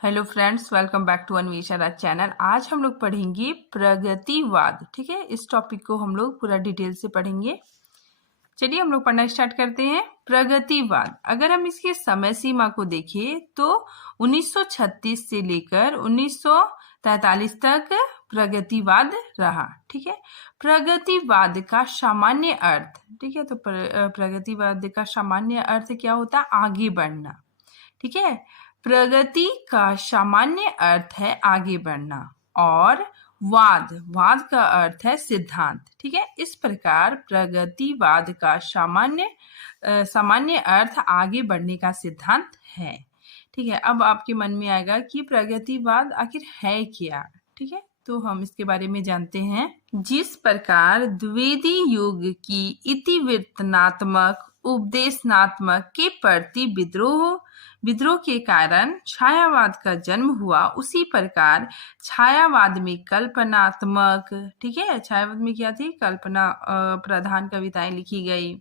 Hello friends, welcome back to Anvesha Raj channel. आज हम लोग पढ़ेंगे प्रगतिवाद। ठीक है, इस टॉपिक को हम लोग पूरा डिटेल से पढ़ेंगे। चलिए हम लोग पढ़ना स्टार्ट करते हैं। प्रगतिवाद, अगर हम इसकी समय सीमा को देखें तो 1936 से लेकर 1943 तक प्रगतिवाद रहा। ठीक है, प्रगतिवाद का सामान्य अर्थ, ठीक है, तो प्रगतिवाद का सामान्य अर्थ क्या होता है? आगे बढ़ना। ठीक है, प्रगति का सामान्य अर्थ है आगे बढ़ना और वाद का अर्थ है सिद्धांत। ठीक है, इस प्रकार प्रगतिवाद का सामान्य अर्थ आगे बढ़ने का सिद्धांत है। ठीक है, अब आपके मन में आएगा कि प्रगतिवाद आखिर है क्या। ठीक है, तो हम इसके बारे में जानते हैं। जिस प्रकार द्विवेदी युग की इतिवृत्तनात्मक उपदेशनात्मक के प्रति विद्रोह के कारण छायावाद का जन्म हुआ, उसी प्रकार छायावाद में कल्पनात्मक, ठीक है, छायावाद में क्या थी? कल्पना प्रधान कविताएं लिखी गई।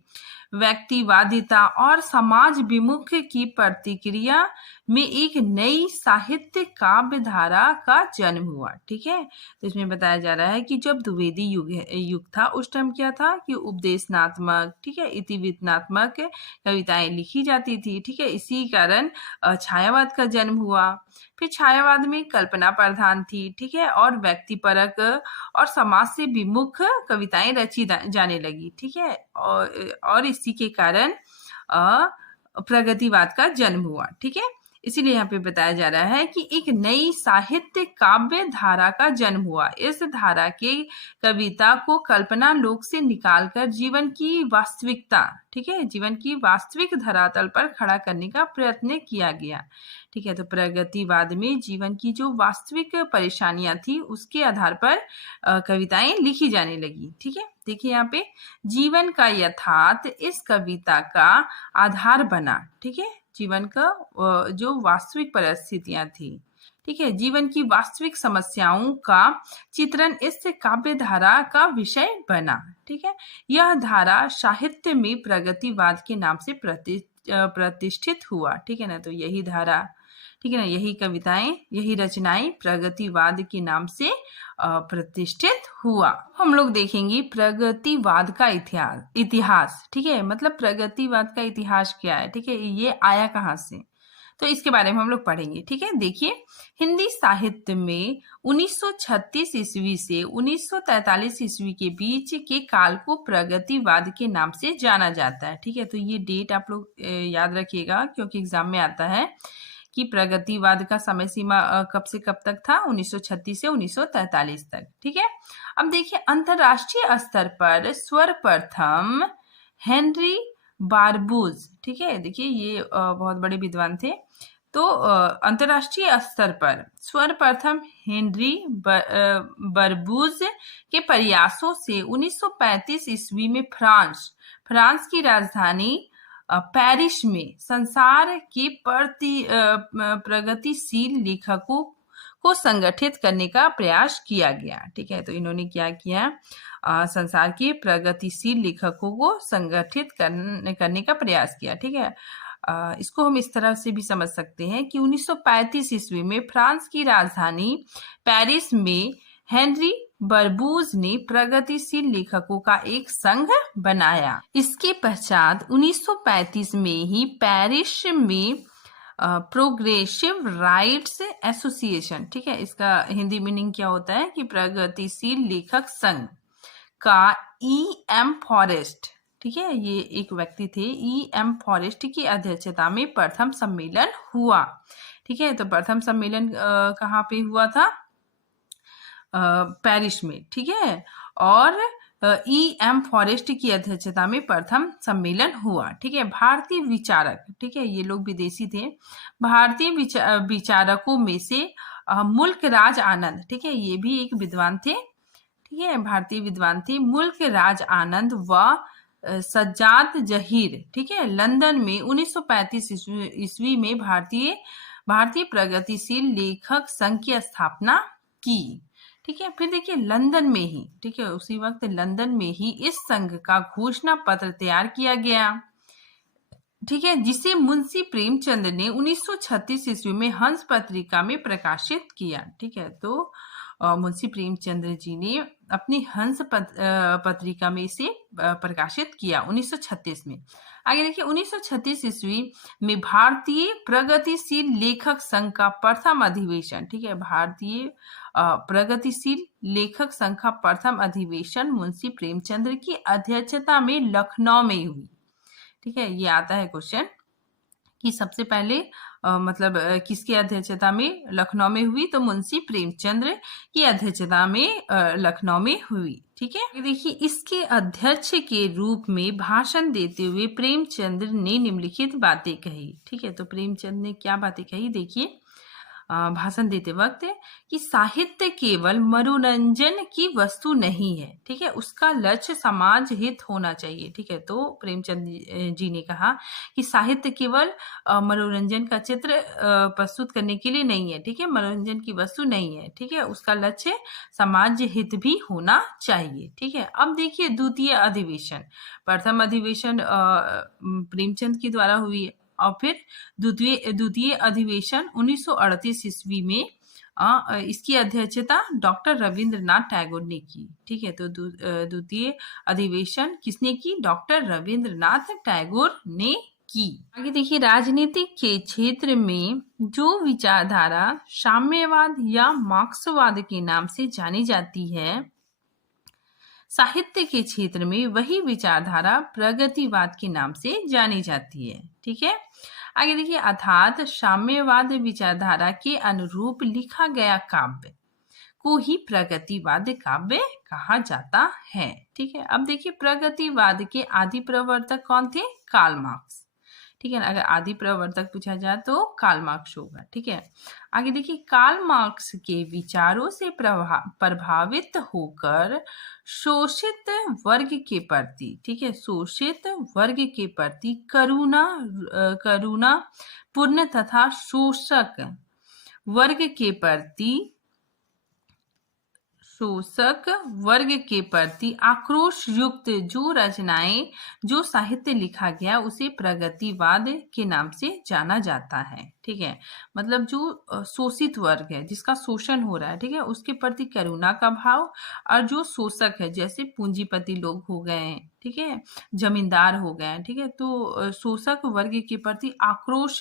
व्यक्तिवादिता और समाज विमुख की प्रतिक्रिया में एक नई साहित्य काव्य धारा का जन्म हुआ। ठीक है, तो इसमें बताया जा रहा है कि जब द्विवेदी युग था, उस टाइम क्या था कि उपदेशनात्मक, ठीक है, इतिवृत्तनात्मक कविताएं लिखी जाती थी। ठीक है, इसी कारण छायावाद का जन्म हुआ। फिर छायावाद में कल्पना प्रधान थी, ठीक है, और व्यक्तिपरक और समाज से विमुख कविताएं रची जाने लगी। ठीक है, और इसी के कारण प्रगतिवाद का जन्म हुआ। ठीक है, इसीलिए यहाँ पे बताया जा रहा है कि एक नई साहित्य काव्य धारा का जन्म हुआ। इस धारा के कविता को कल्पना लोक से निकालकर जीवन की वास्तविकता, ठीक है, जीवन की वास्तविक धरातल पर खड़ा करने का प्रयत्न किया गया। ठीक है, तो प्रगतिवाद में जीवन की जो वास्तविक परेशानियां थी उसके आधार पर कविताएं लिखी जाने लगी। ठीक है, देखिए यहाँ पे जीवन का यथार्थ इस कविता का आधार बना। ठीक है, जीवन का जो वास्तविक परिस्थितियां थी, ठीक है, जीवन की वास्तविक समस्याओं का चित्रण इस काव्य धारा का विषय बना। ठीक है, यह धारा साहित्य में प्रगतिवाद के नाम से प्रतिष्ठित हुआ। ठीक है ना, तो यही धारा, ठीक है ना, यही कविताएं, यही रचनाएं प्रगतिवाद के नाम से प्रतिष्ठित हुआ। हम लोग देखेंगे प्रगतिवाद का इतिहास। ठीक है, मतलब प्रगतिवाद का इतिहास क्या है, ठीक है, ये आया कहाँ से, तो इसके बारे में हम लोग पढ़ेंगे। ठीक है, देखिए हिंदी साहित्य में 1936 ईस्वी से 1943 ईस्वी के बीच के काल को प्रगतिवाद के नाम से जाना जाता है। ठीक है, तो ये डेट आप लोग याद रखिएगा, क्योंकि एग्जाम में आता है कि प्रगतिवाद का समय सीमा कब से कब तक था? 1936 से 1943 तक। ठीक है, अब देखिए अंतरराष्ट्रीय स्तर पर सर्वप्रथम हेनरी बारबूज, ठीक है, देखिए ये बहुत बड़े विद्वान थे। तो अंतरराष्ट्रीय स्तर पर सर्वप्रथम हेनरी बरबूज के प्रयासों से 1935 ईस्वी में फ्रांस की राजधानी पेरिस में संसार के प्रगतिशील लेखकों को संगठित करने का प्रयास किया गया। ठीक है, तो इन्होंने क्या किया? संसार के प्रगतिशील लेखकों को संगठित करने का प्रयास किया। ठीक है, इसको हम इस तरह से भी समझ सकते हैं कि 1935 ईस्वी में फ्रांस की राजधानी पेरिस में हेनरी बरबूज ने प्रगतिशील लेखकों का एक संघ बनाया। इसके पश्चात 1935 में ही पेरिस में प्रोग्रेसिव राइट्स एसोसिएशन, ठीक है, इसका हिंदी मीनिंग क्या होता है कि प्रगतिशील लेखक संघ का E.M. फॉरेस्ट, ठीक है, ये एक व्यक्ति थे, E.M. फॉरेस्ट की अध्यक्षता में प्रथम सम्मेलन हुआ। ठीक है, तो प्रथम सम्मेलन कहाँ पे हुआ था? पेरिस में। ठीक है, और E.M. फॉरेस्ट की अध्यक्षता में प्रथम सम्मेलन हुआ। ठीक है, भारतीय विचारक, ठीक है, ये लोग विदेशी थे, भारतीय विचारकों में से मुल्क राज आनंद, ठीक है, ये भी एक विद्वान थे, ठीक है, भारतीय विद्वान थे, मुल्क राज आनंद व सज्जाद जहीर, ठीक है, लंदन में 1935 ईस्वी में भारतीय प्रगतिशील लेखक संघ की स्थापना की। ठीक है, फिर देखिए लंदन में ही, ठीक है, उसी वक्त लंदन में ही इस संघ का घोषणा पत्र तैयार किया गया। ठीक है, जिसे मुंशी प्रेमचंद ने 1936 ईस्वी में हंस पत्रिका में प्रकाशित किया। ठीक है, तो मुंशी प्रेमचंद्र जी ने अपनी हंस पत्रिका में इसे प्रकाशित किया 1936 में। आगे देखिए, 1936 ईस्वी में भारतीय प्रगतिशील लेखक संघ का प्रथम अधिवेशन, ठीक है, भारतीय प्रगतिशील लेखक संघ का प्रथम अधिवेशन मुंशी प्रेमचंद्र की अध्यक्षता में लखनऊ में हुई। ठीक है, ये आता है क्वेश्चन कि सबसे पहले किसकी अध्यक्षता में लखनऊ में हुई, तो मुंशी प्रेमचंद्र की अध्यक्षता में लखनऊ में हुई। ठीक है, देखिए इसके अध्यक्ष के रूप में भाषण देते हुए प्रेमचंद्र ने निम्नलिखित बातें कही। ठीक है, तो प्रेमचंद ने क्या बातें कही, देखिए भाषण देते वक्त कि साहित्य केवल मनोरंजन की वस्तु नहीं है। ठीक है, उसका लक्ष्य समाज हित होना चाहिए। ठीक है, तो प्रेमचंद जी ने कहा कि साहित्य केवल मनोरंजन का चित्र प्रस्तुत करने के लिए नहीं है। ठीक है, मनोरंजन की वस्तु नहीं है। ठीक है, उसका लक्ष्य समाज हित भी होना चाहिए। ठीक है, अब देखिए द्वितीय अधिवेशन, प्रथम अधिवेशन प्रेमचंद के द्वारा हुई और फिर द्वितीय अधिवेशन 1938 ईस्वी में इसकी अध्यक्षता डॉक्टर रविंद्रनाथ टैगोर ने की। ठीक है, तो द्वितीय अधिवेशन किसने की, डॉक्टर रविंद्रनाथ टैगोर ने की। आगे देखिए, राजनीतिक के क्षेत्र में जो विचारधारा साम्यवाद या मार्क्सवाद के नाम से जानी जाती है, साहित्य के क्षेत्र में वही विचारधारा प्रगतिवाद के नाम से जानी जाती है। ठीक है, आगे देखिए, अर्थात साम्यवाद विचारधारा के अनुरूप लिखा गया काव्य को ही प्रगतिवाद काव्य कहा जाता है। ठीक है, अब देखिए प्रगतिवाद के आदि प्रवर्तक कौन थे, कार्ल मार्क्स। ठीक है ना, अगर आदि प्रवर्तक पूछा जाए तो कार्ल मार्क्स होगा। ठीक है, आगे देखिए, कार्ल मार्क्स के विचारों से प्रभावित होकर शोषित वर्ग के प्रति, ठीक है, शोषित वर्ग के प्रति करुणा पूर्ण तथा शोषक वर्ग के प्रति आक्रोश युक्त जो रचनाएं, जो साहित्य लिखा गया उसे प्रगतिवाद के नाम से जाना जाता है। ठीक है, मतलब जो शोषित वर्ग है, जिसका शोषण हो रहा है, ठीक है, उसके प्रति करुणा का भाव, और जो शोषक है जैसे पूंजीपति लोग हो गए, ठीक है, जमींदार हो गए, ठीक है, तो शोषक वर्ग के प्रति आक्रोश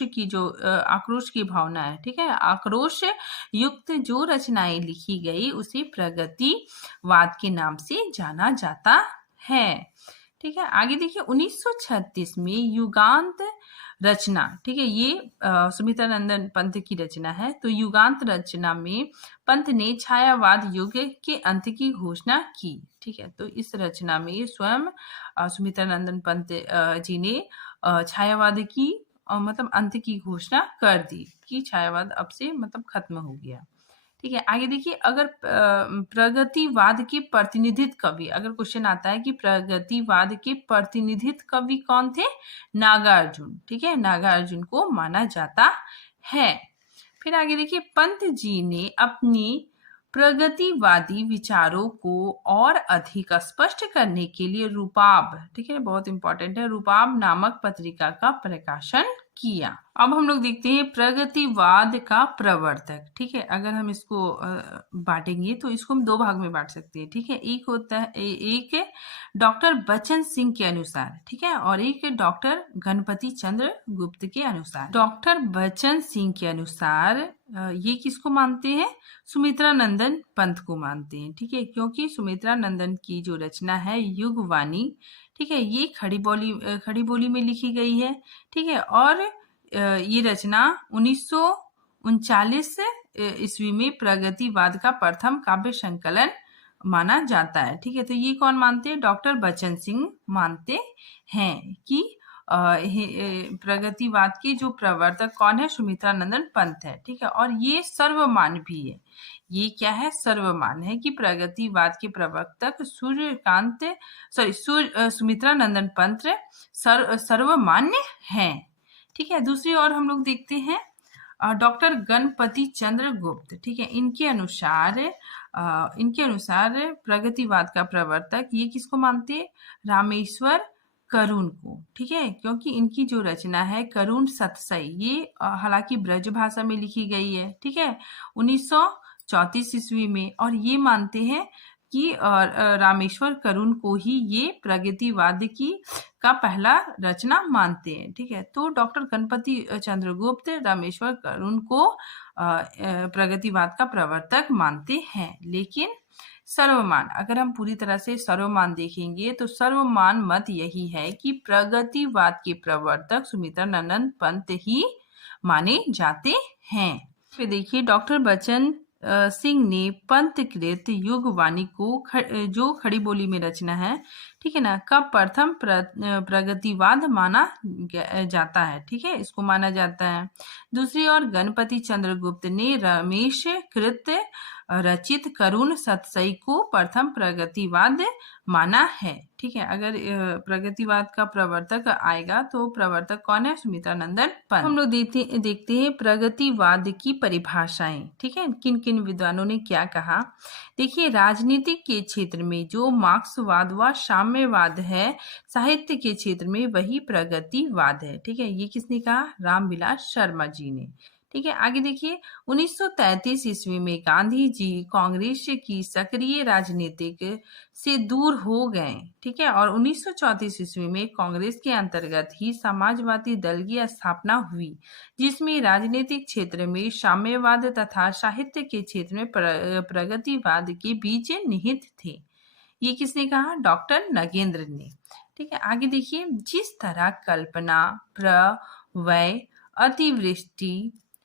की भावना है। ठीक है, आक्रोश युक्त जो रचनाएं लिखी गई उसे प्रगतिवाद के नाम से जाना जाता है। ठीक है, आगे देखिए 1936 में युगांत रचना, ठीक है, ये सुमित्रानंदन पंत की रचना है। तो युगांत रचना में पंत ने छायावाद युग के अंत की घोषणा की। ठीक है, तो इस रचना में स्वयं सुमित्रानंदन पंत जी ने छायावाद की अंत की घोषणा कर दी कि छायावाद अब से खत्म हो गया। ठीक है, आगे देखिए, अगर प्रगतिवाद के प्रतिनिधित्व कवि, अगर क्वेश्चन आता है कि प्रगतिवाद के प्रतिनिधित्व कवि कौन थे, नागार्जुन। ठीक है, नागार्जुन को माना जाता है। फिर आगे देखिए, पंत जी ने अपनी प्रगतिवादी विचारों को और अधिक स्पष्ट करने के लिए रूपाब, ठीक है, बहुत इंपॉर्टेंट है, रूपाब नामक पत्रिका का प्रकाशन किया। अब हम लोग देखते हैं प्रगतिवाद का प्रवर्तक। ठीक है, अगर हम इसको बांटेंगे तो इसको हम दो भाग में बांट सकते हैं। ठीक है, एक होता है एक डॉक्टर बच्चन सिंह के अनुसार, ठीक है, और एक डॉक्टर गणपति चंद्र गुप्त के अनुसार। डॉक्टर बच्चन सिंह के अनुसार ये किसको मानते हैं, सुमित्रानंदन पंत को मानते हैं। ठीक है, क्योंकि सुमित्रानंदन की जो रचना है युगवाणी, ठीक है, ये खड़ी बोली में लिखी गई है। ठीक है, और ये रचना 1939 ईस्वी में प्रगतिवाद का प्रथम काव्य संकलन माना जाता है। ठीक है, तो ये कौन मानते हैं, डॉक्टर बच्चन सिंह मानते हैं कि प्रगतिवाद के जो प्रवर्तक कौन है, सुमित्रानंदन पंत है। ठीक है, और ये सर्वमान्य भी है। ये क्या है, सर्वमान्य है कि प्रगतिवाद के प्रवर्तक सुमित्रानंदन पंत सर्वमान्य हैं। ठीक है, दूसरी ओर हम लोग देखते हैं डॉक्टर गणपति चंद्र गुप्त। ठीक है, इनके अनुसार प्रगतिवाद का प्रवर्तक ये किसको मानते हैं, रामेश्वर करुण को, ठीक है, क्योंकि इनकी जो रचना है करुण सतसई, ये हालांकि ब्रज भाषा में लिखी गई है, ठीक है, 1934 ईस्वी में। और ये मानते हैं कि रामेश्वर करुण को ही ये प्रगतिवाद की का पहला रचना मानते हैं, ठीक है। तो डॉक्टर गणपति चंद्रगुप्त रामेश्वर करुण को प्रगतिवाद का प्रवर्तक मानते हैं। लेकिन सर्वमान, अगर हम पूरी तरह से सर्वमान देखेंगे तो सर्वमान मत यही है कि प्रगतिवाद के प्रवर्तक सुमित्रानंद पंत ही माने जाते हैं। फिर देखिए डॉक्टर बच्चन सिंह ने पंतकृत युगवाणी को जो खड़ी बोली में रचना है, ठीक है ना, का प्रथम प्रगतिवाद माना जाता है, ठीक है, इसको माना जाता है। दूसरी ओर गणपति चंद्रगुप्त ने रमेश कृत रचित करुण सतसई को प्रथम प्रगतिवाद माना है, ठीक है। अगर प्रगतिवाद का प्रवर्तक आएगा तो प्रवर्तक कौन है? सुमित्रानंदन पंत। हम लोग देखते हैं प्रगतिवाद की परिभाषाएं, ठीक है, किन किन विद्वानों ने क्या कहा। देखिए राजनीतिक के क्षेत्र में जो मार्क्सवाद व साम्यवाद है, साहित्य के क्षेत्र में वही प्रगतिवाद है, ठीक है। ये किसने कहा? रामविलास शर्मा जी ने, ठीक है। आगे देखिए 1933 ईस्वी में गांधी जी कांग्रेस की सक्रिय राजनीतिक से दूर हो गए, ठीक है, और 1934 ईस्वी में कांग्रेस के अंतर्गत ही समाजवादी दल की स्थापना हुई, जिसमें राजनीतिक क्षेत्र में साम्यवाद तथा साहित्य के क्षेत्र में प्रगतिवाद के बीच निहित थे। ये किसने कहा? डॉक्टर नगेंद्र ने, ठीक है। आगे देखिए जिस तरह कल्पना, प्रवय,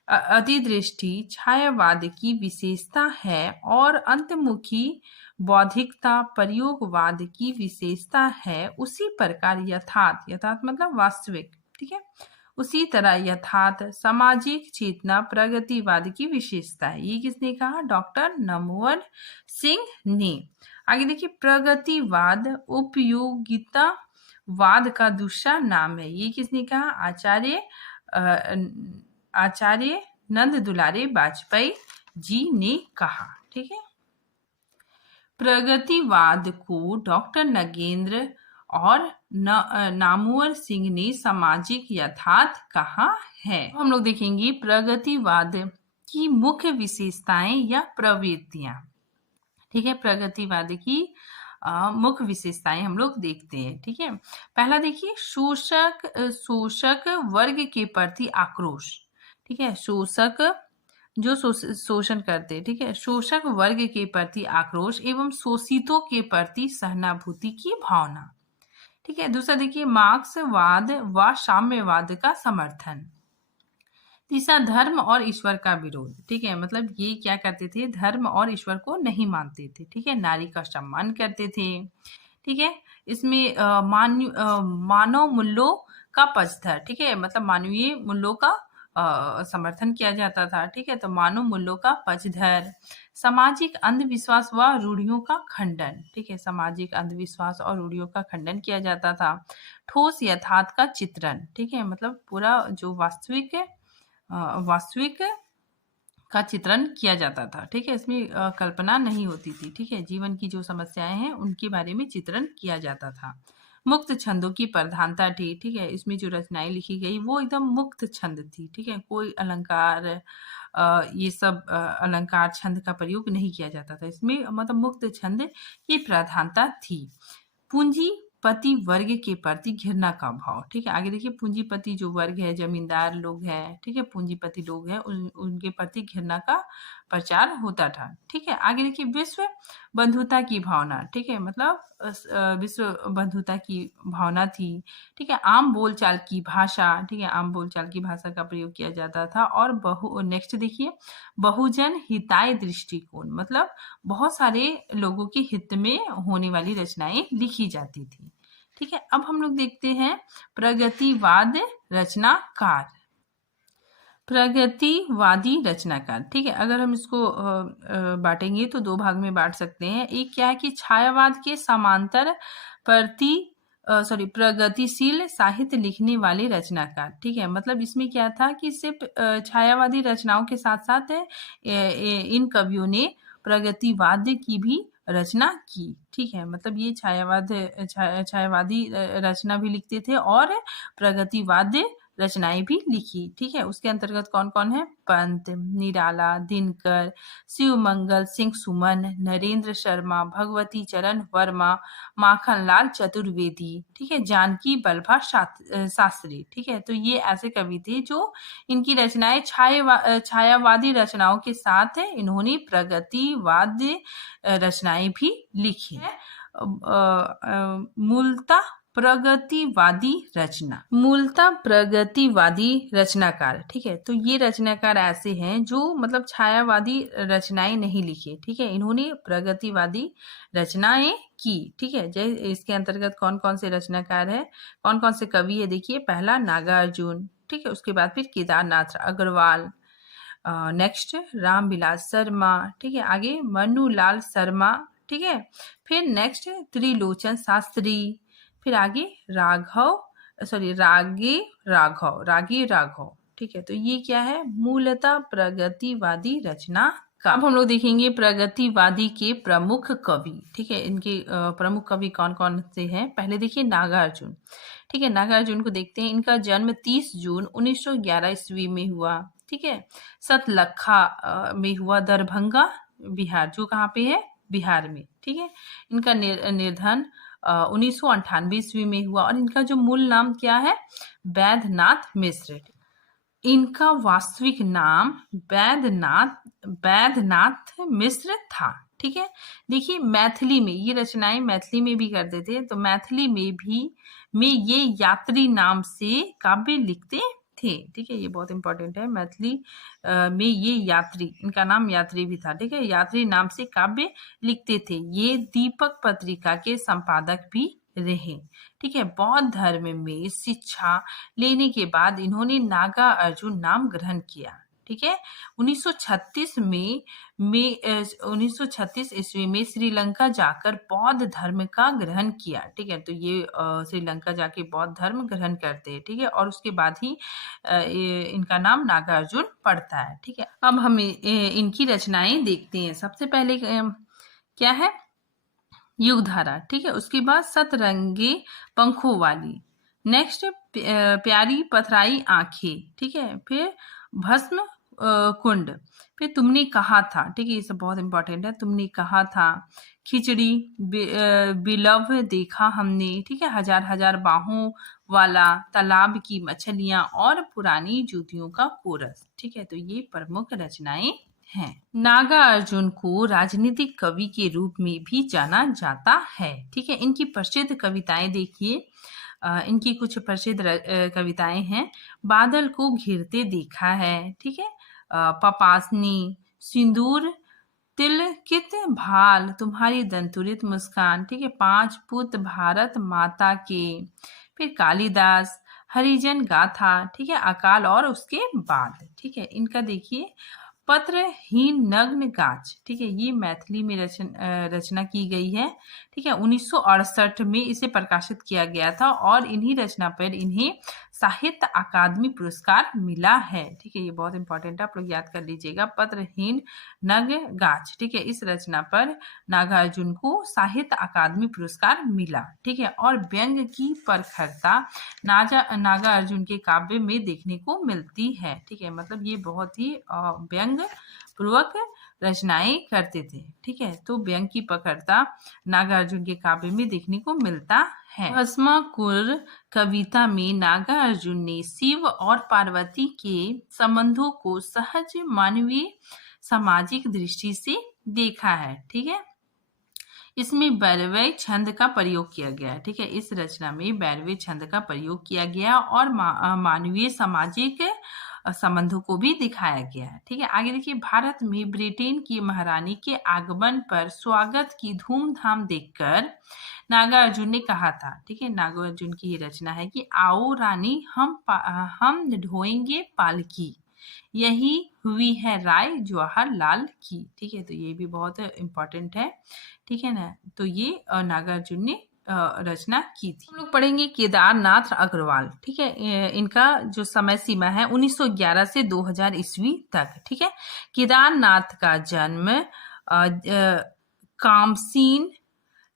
अतिदृष्टि छायावाद की विशेषता है और अंतमुखी बौद्धिकता प्रयोगवाद की विशेषता है, उसी प्रकार यथार्थ मतलब वास्तविक, ठीक है, उसी तरह यथार्थ सामाजिक चेतना प्रगतिवाद की विशेषता है। ये किसने कहा? डॉक्टर नमवर सिंह ने। आगे देखिए प्रगतिवाद उपयोगितावाद का दूसरा नाम है। ये किसने कहा? आचार्य नंद दुलारे वाजपेयी जी ने कहा, ठीक है। प्रगतिवाद को डॉक्टर नगेंद्र और नामवर सिंह ने सामाजिक यथार्थ कहा है। हम लोग देखेंगे प्रगतिवाद की मुख्य विशेषताएं या प्रवृत्तियां, ठीक है। प्रगतिवाद की मुख्य विशेषताएं हम लोग देखते हैं, ठीक है। पहला देखिए शोषक वर्ग के प्रति आक्रोश, ठीक है, शोषक जो शोषण करते, ठीक है, शोषक वर्ग के प्रति आक्रोश एवं शोषितों के प्रति सहानुभूति की भावना, ठीक है। दूसरा देखिए मार्क्सवाद व साम्यवाद का समर्थन। तीसरा धर्म और ईश्वर का विरोध, ठीक है, मतलब ये क्या करते थे? धर्म और ईश्वर को नहीं मानते थे, ठीक है, नारी का सम्मान करते थे, ठीक है। इसमें मानव मूल्यों का पक्षधर, ठीक है, मतलब मानवीय मूल्यों का समर्थन किया जाता था, ठीक है, तो मानव मूल्यों का पक्षधर। सामाजिक अंधविश्वास व रूढ़ियों का खंडन, ठीक है, सामाजिक अंधविश्वास और रूढ़ियों का खंडन किया जाता था। ठोस यथार्थ का चित्रण, ठीक है, मतलब पूरा जो वास्तविक का चित्रण किया जाता था, ठीक है, इसमें कल्पना नहीं होती थी, ठीक है, जीवन की जो समस्याएं हैं उनके बारे में चित्रण किया जाता था। मुक्त छंदों की प्रधानता थी, ठीक है, इसमें जो रचनाएं लिखी गई वो एकदम मुक्त छंद थी, ठीक है, कोई अलंकार ये सब अलंकार छंद का प्रयोग नहीं किया जाता था इसमें, मतलब मुक्त छंद की प्रधानता थी। पूंजीपति वर्ग के प्रति घृणा का भाव, ठीक है। आगे देखिए पूंजीपति जो वर्ग है, जमींदार लोग हैं, ठीक है, पूंजीपति लोग हैं, उनके प्रति घृणा का प्रचार होता था, ठीक है। आगे देखिए विश्व बंधुता की भावना, ठीक है, मतलब विश्व बंधुता की भावना थी, ठीक है। आम बोलचाल की भाषा, ठीक है, आम बोलचाल की भाषा का प्रयोग किया जाता था। और नेक्स्ट देखिए बहुजन हिताय दृष्टिकोण, मतलब बहुत सारे लोगों के हित में होने वाली रचनाएं लिखी जाती थी, ठीक है। अब हम लोग देखते हैं प्रगतिवाद रचनाकार, प्रगतिवादी रचनाकार, ठीक है। अगर हम इसको बांटेंगे तो दो भाग में बांट सकते हैं। एक क्या है कि छायावाद के समांतर प्रगतिशील साहित्य लिखने वाले रचनाकार, ठीक है, मतलब इसमें क्या था कि सिर्फ छायावादी रचनाओं के साथ साथ इन कवियों ने प्रगतिवाद की भी रचना की। ठीक है, मतलब ये छायावादी रचना भी लिखते थे और प्रगतिवाद रचनाएं भी लिखी। ठीक है, उसके अंतर्गत कौन कौन है? पंत, निराला, दिनकर, शिवमंगल सिंह सुमन, नरेंद्र शर्मा, भगवती चरण वर्मा, माखनलाल चतुर्वेदी, ठीक है, जानकी बल्लभा शास्त्री। ठीक है, तो ये ऐसे कवि थे जो इनकी रचनाएं छायावादी रचनाओं के साथ इन्होंने प्रगतिवाद रचनाएं भी लिखी है। मूलतः प्रगतिवादी रचनाकार। ठीक है, तो ये रचनाकार ऐसे हैं जो मतलब छायावादी रचनाएं नहीं लिखी। ठीक है, इन्होंने प्रगतिवादी रचनाएं की। ठीक है, जैसे इसके अंतर्गत कौन कौन से रचनाकार है, कौन कौन से कवि है? देखिए, पहला नागार्जुन। ठीक है, उसके बाद फिर केदारनाथ अग्रवाल, नेक्स्ट रामविलास शर्मा। ठीक है, आगे मनुलाल शर्मा। ठीक है, फिर नेक्स्ट त्रिलोचन शास्त्री, फिर आगे रागी राघव। ठीक है, तो ये क्या है? मूलतः प्रगतिवादी रचना का। अब हम लोग देखेंगे प्रगतिवादी के प्रमुख कवि। ठीक है, इनके प्रमुख कवि कौन कौन से हैं? पहले देखिए नागार्जुन। ठीक है, नागार्जुन को देखते हैं। इनका जन्म 30 जून 1911 ईस्वी में हुआ। ठीक है, सतलखा में हुआ, दरभंगा बिहार, जो कहाँ पे है? बिहार में। ठीक है, इनका निर्धन 1998 ईस्वी में हुआ और इनका जो मूल नाम क्या है? वैद्यनाथ मिश्र। इनका वास्तविक नाम वैद्यनाथ मिश्र था। ठीक है, देखिए मैथिली में ये रचनाएं मैथिली में भी करते थे, तो मैथिली में ये यात्री नाम से काव्य लिखते थे। ठीक है, ये बहुत इंपॉर्टेंट है। मैथिली में ये यात्री, इनका नाम यात्री भी था। ठीक है, यात्री नाम से काव्य लिखते थे। ये दीपक पत्रिका के संपादक भी रहे। ठीक है, बौद्ध धर्म में शिक्षा लेने के बाद इन्होंने नागा अर्जुन नाम ग्रहण किया। ठीक है, 1936 ईस्वी में श्रीलंका जाकर बौद्ध धर्म का ग्रहण किया। ठीक है, तो ये श्रीलंका जाके बौद्ध धर्म ग्रहण करते हैं। ठीक है, और उसके बाद ही इनका नाम नागार्जुन पड़ता है। ठीक है, अब हम इनकी रचनाएं देखते हैं। सबसे पहले क्या है? युगधारा। ठीक है, उसके बाद सतरंगे पंखों वाली, नेक्स्ट प्यारी पथराई आंखें। ठीक है, फिर भस्म कुंड, फिर तुमने कहा था। ठीक है, ये सब बहुत इंपॉर्टेंट है। तुमने कहा था, खिचड़ी, बिलव देखा हमने। ठीक है, हजार हजार बाहों वाला, तालाब की मछलियां और पुरानी जूतियों का कोरस। ठीक है, तो ये प्रमुख रचनाएं हैं। नागा अर्जुन को राजनीतिक कवि के रूप में भी जाना जाता है। ठीक है, इनकी प्रसिद्ध कविताएं देखिए। इनकी कुछ प्रसिद्ध कविताएं हैं। बादल को घिरते देखा है। ठीक है, पपासनी, सिंदूर तिलकित भाल, तुम्हारी दंतुरित मुस्कान। ठीक है, 5 पुत्र भारत माता के, फिर कालिदास, हरिजन गाथा। ठीक है, अकाल और उसके बाद। ठीक है, इनका देखिए पत्रहीन नग्न गाछ। ठीक है, ये मैथिली में रचना की गई है। ठीक है, 1968 में इसे प्रकाशित किया गया था और इन्हीं रचना पर इन्हें साहित्य अकादमी पुरस्कार मिला है। ठीक है, ये बहुत इंपॉर्टेंट है, आप लोग याद कर लीजिएगा। पत्रहीन नग्न गाछ। ठीक है, इस रचना पर नागार्जुन को साहित्य अकादमी पुरस्कार मिला। ठीक है, और व्यंग की प्रखरता नागार्जुन के काव्य में देखने को मिलती है। ठीक है, मतलब ये बहुत ही व्यंग पूर्वक रचनाएं करते थे। ठीक है, तो व्यंग की प्रखरता नागार्जुन के काव्य में देखने को मिलता है। भस्माकुर कविता में नागार्जुन ने शिव और पार्वती के संबंधों को सहज मानवीय सामाजिक दृष्टि से देखा है। ठीक है, इसमें बैरवै छंद का प्रयोग किया गया है। ठीक है, इस रचना में बैरवै छंद का प्रयोग किया गया और मानवीय सामाजिक संबंधों को भी दिखाया गया है। ठीक है, आगे देखिए। भारत में ब्रिटेन की महारानी के आगमन पर स्वागत की धूमधाम देखकर नागार्जुन ने कहा था। ठीक है, नागार्जुन की ये रचना है कि आओ रानी हम ढोएंगे पालकी, यही हुई है राय जवाहरलाल की। ठीक है, तो ये भी बहुत इम्पोर्टेंट है। ठीक है ना, तो ये नागार्जुन ने रचना की थी। हम लोग पढ़ेंगे केदारनाथ अग्रवाल। ठीक है, इनका जो समय सीमा है 1911 से 2000 ईस्वी तक। ठीक है, केदारनाथ का जन्म कामसीन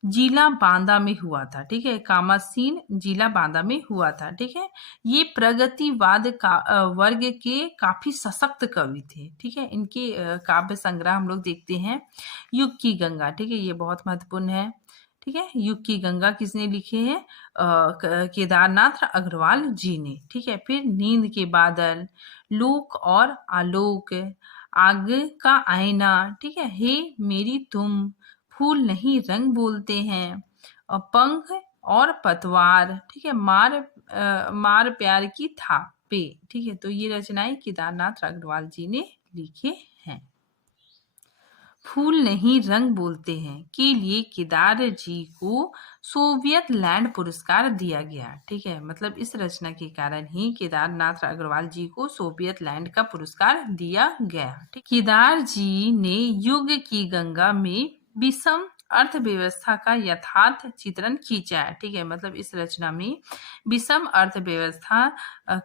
जिला बांदा में हुआ था। ठीक है, कामसीन जिला बांदा में हुआ था। ठीक है, ये प्रगतिवाद का वर्ग के काफी सशक्त कवि थे। ठीक है, इनके काव्य संग्रह हम लोग देखते हैं। युग की गंगा, ठीक है, ये बहुत महत्वपूर्ण है। ठीक है, युग की गंगा किसने लिखे हैं? केदारनाथ अग्रवाल जी ने। ठीक है, फिर नींद के बादल, लोक और आलोक, आग का आईना, ठीक है, हे मेरी तुम, फूल नहीं रंग बोलते हैं, और पंख और पतवार, ठीक है, मार प्यार की थापे। ठीक है, तो ये रचनाएं केदारनाथ अग्रवाल जी ने लिखे हैं। फूल नहीं रंग बोलते हैं के लिए केदार जी को सोवियत लैंड पुरस्कार दिया गया। ठीक है, मतलब इस रचना के कारण ही केदारनाथ अग्रवाल जी को सोवियत लैंड का पुरस्कार दिया गया। ठीक, केदार जी ने युग की गंगा में विषम अर्थव्यवस्था का यथार्थ चित्रण खींचा है। ठीक है, मतलब इस रचना में विषम अर्थव्यवस्था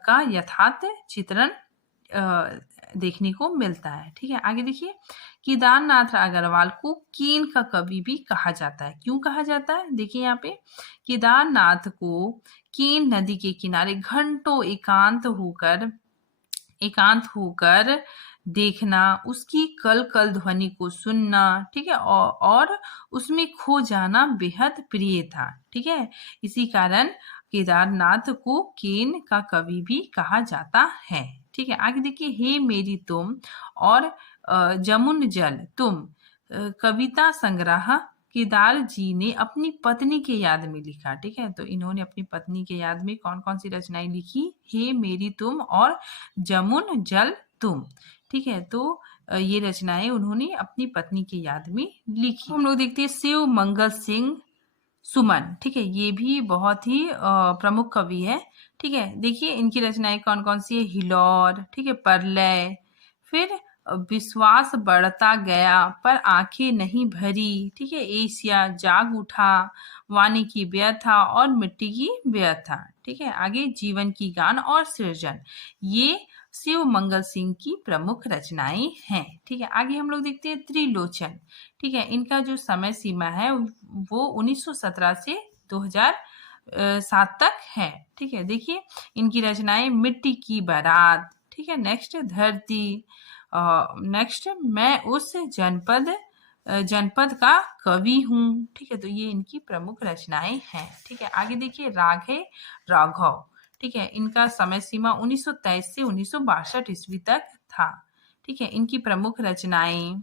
का यथार्थ चित्रण देखने को मिलता है। ठीक है, आगे देखिए, केदारनाथ अग्रवाल को केन का कवि भी कहा जाता है। क्यों कहा जाता है? देखिए यहाँ पे, केदारनाथ को केन नदी के किनारे घंटों एकांत होकर देखना, उसकी कल कल ध्वनि को सुनना, ठीक है, और उसमें खो जाना बेहद प्रिय था। ठीक है, इसी कारण केदारनाथ को केन का कवि भी कहा जाता है। ठीक है, आगे देखिए, हे मेरी तुम और जमुन जल तुम कविता संग्रह केदार जी ने अपनी पत्नी के याद में लिखा। ठीक है, तो इन्होंने अपनी पत्नी के याद में कौन कौन सी रचनाएं लिखी? हे मेरी तुम और जमुन जल तुम। ठीक है, तो ये रचनाएं उन्होंने अपनी पत्नी के याद में लिखी। हम लोग देखते हैं शिव मंगल सिंह सुमन। ठीक है, ये भी बहुत ही प्रमुख कवि है। ठीक है, देखिए इनकी रचनाएं कौन कौन सी है? हिलौर, ठीक है, प्रलय, फिर विश्वास बढ़ता गया पर आंखें नहीं भरी, ठीक है, एशिया जाग उठा, वाणी की व्यथा और मिट्टी की व्यथा। ठीक है, आगे जीवन की गान और सृजन, ये शिव मंगल सिंह की प्रमुख रचनाएं हैं। ठीक है, आगे हम लोग देखते हैं त्रिलोचन। ठीक है, इनका जो समय सीमा है वो 1917 से 2007 तक है। ठीक है, देखिए इनकी रचनाएं मिट्टी की बारात, ठीक है, नेक्स्ट धरती, नेक्स्ट मैं उस जनपद का कवि हूँ। ठीक है, तो ये इनकी प्रमुख रचनाएं हैं। ठीक है, आगे देखिए राग है राघव। ठीक है, इनका समय सीमा 1923 से 1962 ईस्वी तक था। ठीक है, इनकी प्रमुख रचनाएं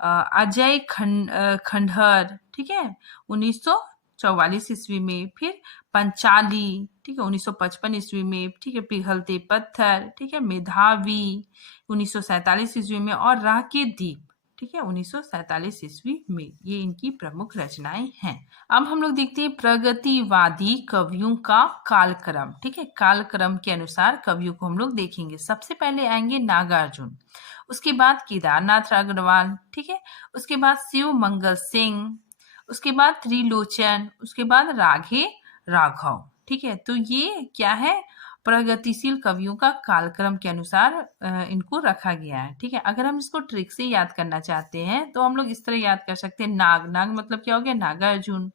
अजय खंडहर, ठीक है, 1944 ईस्वी में, फिर पंचाली, ठीक है, 1955 ईस्वी में, ठीक है, पिघलते पत्थर, ठीक है, मेधावी 1947 ईस्वी में, और राह के दीप, ठीक है, 1947 ईस्वी में। ये इनकी प्रमुख रचनाएं हैं। अब हम लोग देखते हैं प्रगतिवादी कवियों का कालक्रम। ठीक है, कालक्रम के अनुसार कवियों को हम लोग देखेंगे। सबसे पहले आएंगे नागार्जुन, उसके बाद केदारनाथ अग्रवाल, ठीक है, उसके बाद शिव मंगल सिंह, उसके बाद त्रिलोचन, उसके बाद राघे राघव। ठीक है, तो ये क्या है? प्रगतिशील कवियों का कालक्रम के अनुसार इनको रखा गया है। ठीक है, अगर हम इसको ट्रिक से याद करना चाहते हैं तो हम लोग इस तरह याद कर सकते हैं। नाग, नाग मतलब क्या हो गया? नागार्जुन।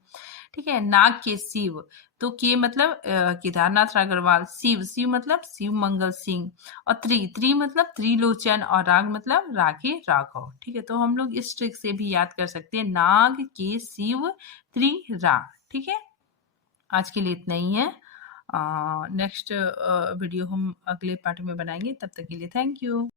ठीक है, नाग के शिव, तो के मतलब केदारनाथ अग्रवाल, शिव, शिव मतलब शिव मंगल सिंह, और त्रि मतलब त्रिलोचन, और राग मतलब रागे राघव। ठीक है, तो हम लोग इस ट्रिक से भी याद कर सकते हैं, नाग के शिव त्रि राग। ठीक है, आज के लिए इतना ही है। नेक्स्ट वीडियो हम अगले पार्ट में बनाएंगे। तब तक के लिए थैंक यू।